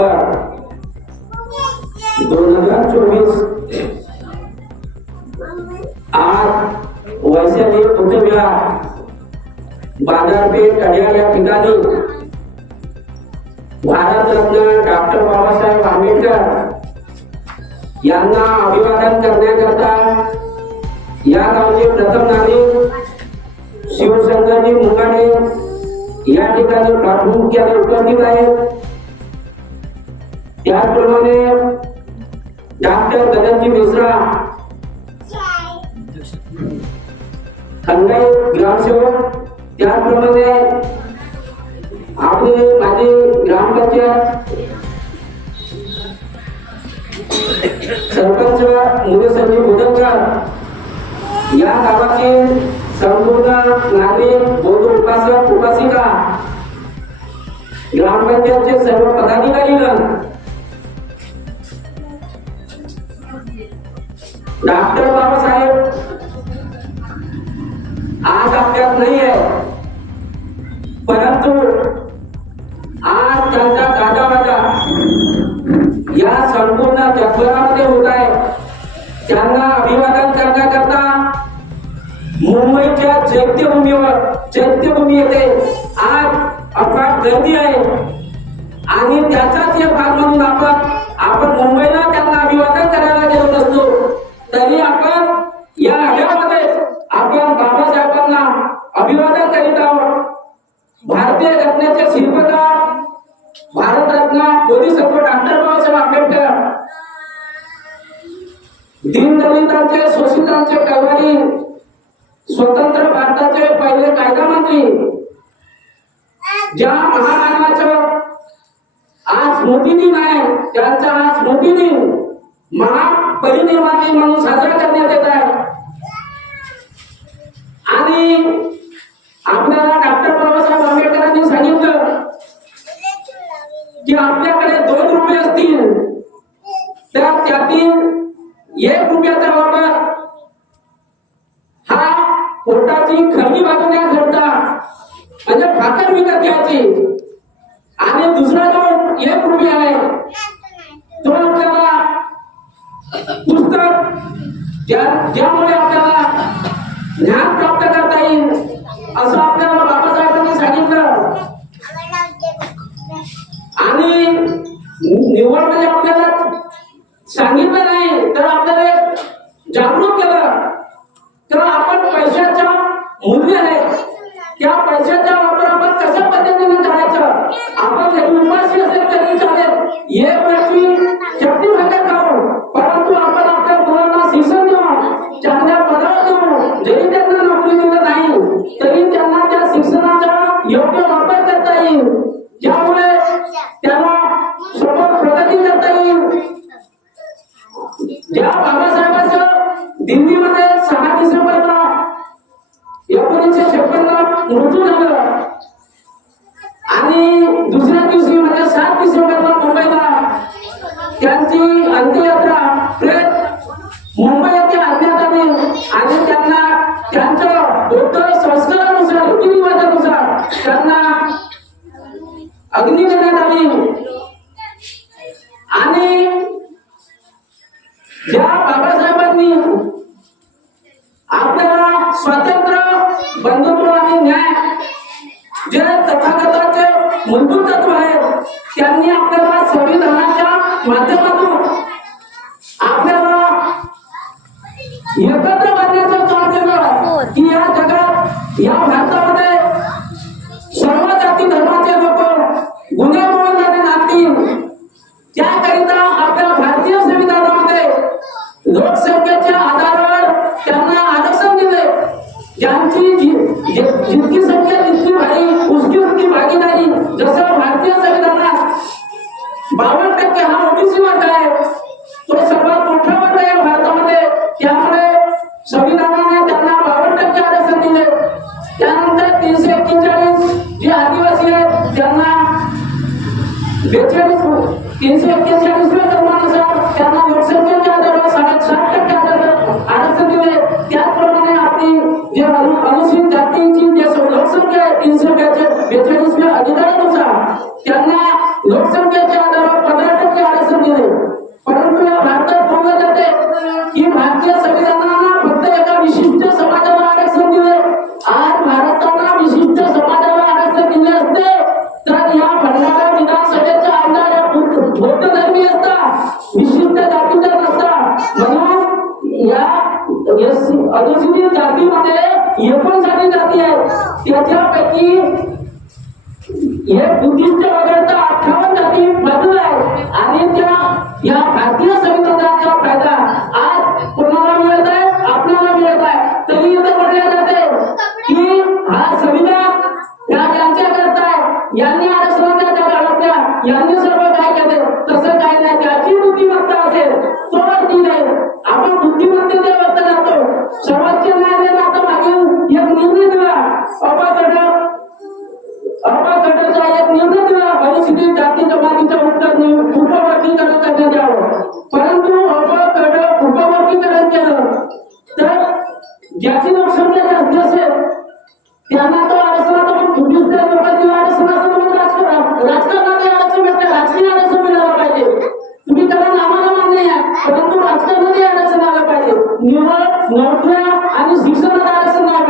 October दोन हजार चोवीस आज वैशाली बुधविहार बाजारपेठ कड्याळ या ठिकाणी भारतरत्न डॉक्टर बाबासाहेब आंबेडकर यांना अभिवादन करण्याकरता या गावचे प्रथम नागरिक शिवशंकरजी मुंगाडे या ठिकाणी प्रामुख्याने उपस्थित आहेत त्याचप्रमाणे डॉक्टर गगनजी मिश्रा खंडाई ग्रामसेवक त्याचप्रमाणे आपले माझे ग्रामपंचायत सरपंच मुले संजीव भोजनकर या गावाचे संपूर्ण नागरिक बौद्ध उपासक उपासिका ग्रामपंचायतचे सर्व पदाधिकारीगण डॉक्टर बाबासाहेब आज आपल्यात नाही आहे. परंतु आज त्यांचा गाजावाजा या संपूर्ण जगभरामध्ये होत आहे. त्यांना अभिवादन करण्याकरता मुंबईच्या चैत्यभूमीवर चैत्यभूमी येथे आज अफाट गर्दी आहे. आणि त्याचाच एक भाग म्हणून आपण आपण मुंबईला त्यांना अभिवादन तरी आपण या आढाव्यामध्ये आपण बाबासाहेबांना अभिवादन करीत आहोत. भारतीय घटनेचे शिल्पकार भारतरत्न बोधिसत्व डॉक्टर बाबासाहेब आंबेडकर दीनदलितांचे शोषितांचे कैवारी स्वतंत्र भारताचे पहिले कायदा मंत्री ज्या महामानवाचं आज स्मृतिदिन आहे त्यांचा आज स्मृतिदिन परिनिर्माण दिन म्हणून साजरा करण्यात येत आहे. आणि आपल्याला डॉक्टर बाबासाहेब आंबेडकरांनी सांगितलं की आपल्याकडे दोन रुपये असतील. तर त्यातील एक रुपयाचा वापर हा पोटाची खरगी भागवण्याकरता म्हणजे भाकर विकत घ्यायची. आणि दुसरा जो एक रुपया आहे ज्या- ज्यामुळे आपल्याला ज्ञान प्राप्त करता येईल असं आपल्याला बाबासाहेबांनी सांगितलं. आणि निवड म्हणजे आपल्याला सांगितलं नाही तर आपल्याला जागरूक जागृत केलं. तर आपण पैशाच्या मूल्य आहे. त्या पैशाचा दिल्लीमध्ये सहा डिसेंबरला एकोणीसशे छप्पनला मृत्यू झालं आपल्याला संविधानाच्या माध्यमातून बावन्न टक्के हा ओबीसी वर्ग आहे. तो सर्वात मोठा वर्ग आहे भारतामध्ये. त्यामुळे संविधानाने त्यांना बावन्न टक्के आरक्षण दिले. त्यानंतर तीनशे एक्केचाळीस जे आदिवासी आहेत त्यांना बेचाळीस तीनशे एक्केचाळीस अनुसूचित जातीमध्ये एकोणसाठी जाती आहेत त्याच्यापैकी हे बुद्धिस्ट वगैरे अठ्ठावन्न जाती बाजूला आहे. आणि त्या या भारतीय संविधानाचा फायदा आज कोणाला मिळत आहे? आपल्याला मिळत आहे. तरी इथं म्हटले जाते की हा संविधान या यांच्या करता यांनी आरक्षणाच्या त्या यांनी सर्व परिस्थितीत जाती जमातीच्या उत्तर उपवर्गीकरण करण्यात यावं परंतु अपाकट उपवर्गीकरण केलं. तर ज्याची लोकसंख्या जास्त असेल त्यांना तो आरक्षणाचा पण दुसऱ्या लोकांची आरक्षण असं म्हणून राजकारण राजकारणात आरक्षण भेटते. राजकीय आरक्षण मिळालं पाहिजे. तुम्ही त्याला नावाला मान्य आहे. परंतु राजकारणात आरक्षण आलं पाहिजे. निवड नोकऱ्या आणि शिक्षणात आरक्षण आलं